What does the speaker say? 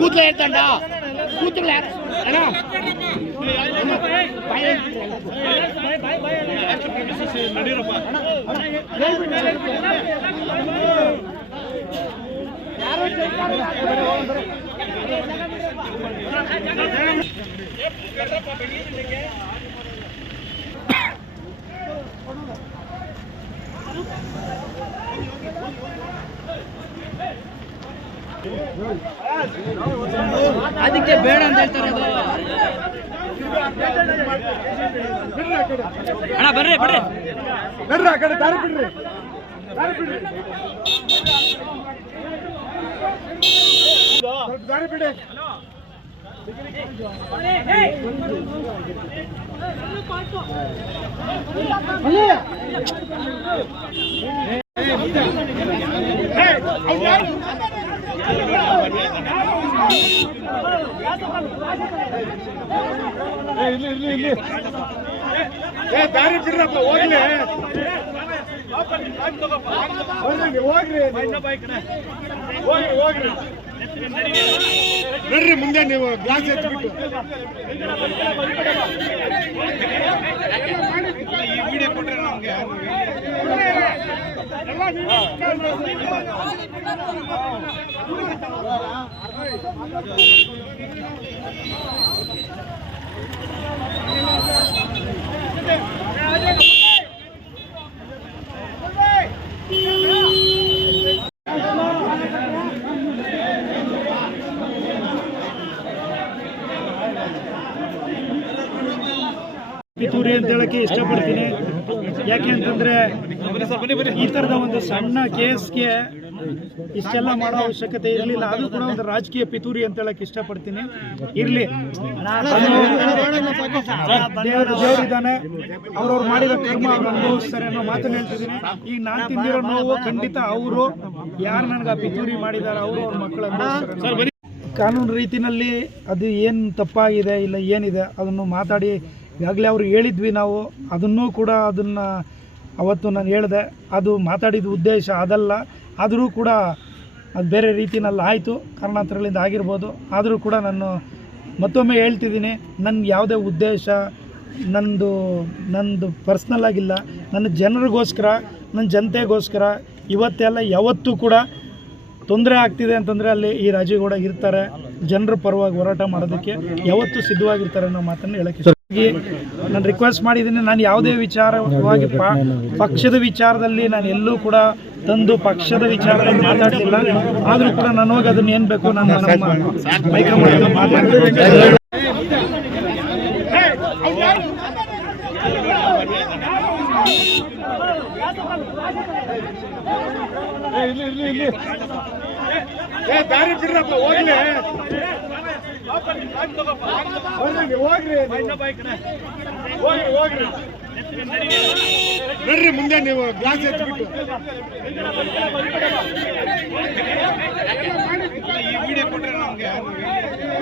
ಕೂತ್ಲೆ ಹೇಳ್ತಂಡ ಕೂತ್ಲೆ ಅಣ್ಣ ಅದಕ್ಕೆ ಬೇಡ ಅಂತ ಹೇಳ್ತಾರೆ ಅಣ್ಣ ಬರ್ರಿ ಬರ್ರಿ ಬರ್ರಿ ಆ ಕಡೆ ದಾರಿ ಬಿಡ್ರಿ ದಾರಿ ಬಿಡಿ ಇಲ್ಲಿ ದಾರಿ ಬಿಡ್ರಪ್ಪ ಹೋಗ್ಲಿ ಹೋಗ್ರಿ ಬರ್ರಿ ಮುಂದೆ ನೀವು ಗ್ಲಾಸ್ ಎತ್ಬಿಟ್ಟು ಈ ವಿಡಿಯೋ ಕೊಟ್ರೆ ನಮ್ಗೆ ಪಿತೂರಿ ಅಂತ ಹೇಳಕ್ಕೆ ಇಷ್ಟಪಡ್ತೀನಿ. ಯಾಕೆ ಅಂತಂದ್ರೆ ಈ ತರದ ಒಂದು ಸಣ್ಣ ಕೇಸ್ಗೆ ಇಷ್ಟೆಲ್ಲ ಮಾಡೋ ಅವಶ್ಯಕತೆ ಇರಲಿಲ್ಲ. ಅದು ಕೂಡ ಒಂದು ರಾಜಕೀಯ ಪಿತೂರಿ ಅಂತ ಹೇಳಕ್ಕೆ ಇಷ್ಟಪಡ್ತೀನಿ. ಇರ್ಲಿ, ದೇವರಿದ್ದಾನೆ, ಅವ್ರವ್ರು ಮಾಡಿರೋ ಕರ್ಮ ಅವ್ರು ಅನುಭವಿಸ್ತಾರೆ ಅನ್ನೋ ಮಾತನ್ನು ಹೇಳ್ತಿದ್ದೀನಿ. ಈಗ ನಾನು ತಿಂದಿರೋ ನೋವು ಖಂಡಿತ ಅವರು ಯಾರು ನನಗೆ ಆ ಪಿತೂರಿ ಮಾಡಿದ್ದಾರೆ ಅವರು ಅವ್ರ ಮಕ್ಕಳು ಅನುಭವಿಸ್ತಾರೆ. ಕಾನೂನು ರೀತಿಯಲ್ಲಿ ಅದು ಏನು ತಪ್ಪಾಗಿದೆ ಇಲ್ಲ ಏನಿದೆ ಅದನ್ನು ಮಾತಾಡಿ ಈಗಾಗಲೇ ಅವ್ರು ಹೇಳಿದ್ವಿ ನಾವು. ಅದನ್ನೂ ಕೂಡ ಅದನ್ನು ಅವತ್ತು ನಾನು ಹೇಳಿದೆ, ಅದು ಮಾತಾಡಿದ ಉದ್ದೇಶ ಅದಲ್ಲ. ಆದರೂ ಕೂಡ ಅದು ಬೇರೆ ರೀತಿಯಲ್ಲಿ ಆಯಿತು, ಕಾರಣಾಂತರಗಳಿಂದ ಆಗಿರ್ಬೋದು. ಆದರೂ ಕೂಡ ನಾನು ಮತ್ತೊಮ್ಮೆ ಹೇಳ್ತಿದ್ದೀನಿ, ನನ್ನ ಯಾವುದೇ ಉದ್ದೇಶ ನಂದು ಪರ್ಸ್ನಲ್ ಆಗಿಲ್ಲ. ನನ್ನ ಜನರಿಗೋಸ್ಕರ, ನನ್ನ ಜನತೆಗೋಸ್ಕರ ಇವತ್ತೆಲ್ಲ ಯಾವತ್ತೂ ಕೂಡ ತೊಂದರೆ ಆಗ್ತಿದೆ ಅಂತಂದರೆ ಅಲ್ಲಿ ಈ ರಾಜೇಗೌಡ ಇರ್ತಾರೆ. ಜನರ ಪರವಾಗಿ ಹೋರಾಟ ಮಾಡೋದಕ್ಕೆ ಯಾವತ್ತೂ ಸಿದ್ಧವಾಗಿರ್ತಾರೆ ಅನ್ನೋ ಮಾತನ್ನು ಹೇಳೋಕ್ಕೆ ನಾನು ರಿಕ್ವೆಸ್ಟ್ ಮಾಡಿದ್ದೀನಿ. ನಾನು ಯಾವುದೇ ವಿಚಾರವಾಗಿ ಪಕ್ಷದ ವಿಚಾರದಲ್ಲಿ ನಾನು ಎಲ್ಲೂ ಕೂಡ ತಂದು ಪಕ್ಷದ ವಿಚಾರದಲ್ಲಿ ಮಾತಾಡ್ತಿಲ್ಲ. ಆದರೂ ಕೂಡ ನಾನು ಹೋಗಿ ಅದನ್ನು ಏನು ಬೇಕು ನಾನು ನಮ್ಮ ಹೈಕಮಾಂಡ್ ಮಾತಾಡ್ತೀನಿ. ದಾರಿ ಬಿಡ್ರಪ್ಪ ಹೋಗ್ಲಿ ಹೋಗ್ರಿ ಬರ್ರಿ ಮುಂದೆ ನೀವು ಗ್ಲಾಸ್ ಎತ್ಬಿಟ್ಟು ಈ ವಿಡಿಯೋ ಕೊಟ್ರೆ ನಮ್ಗೆ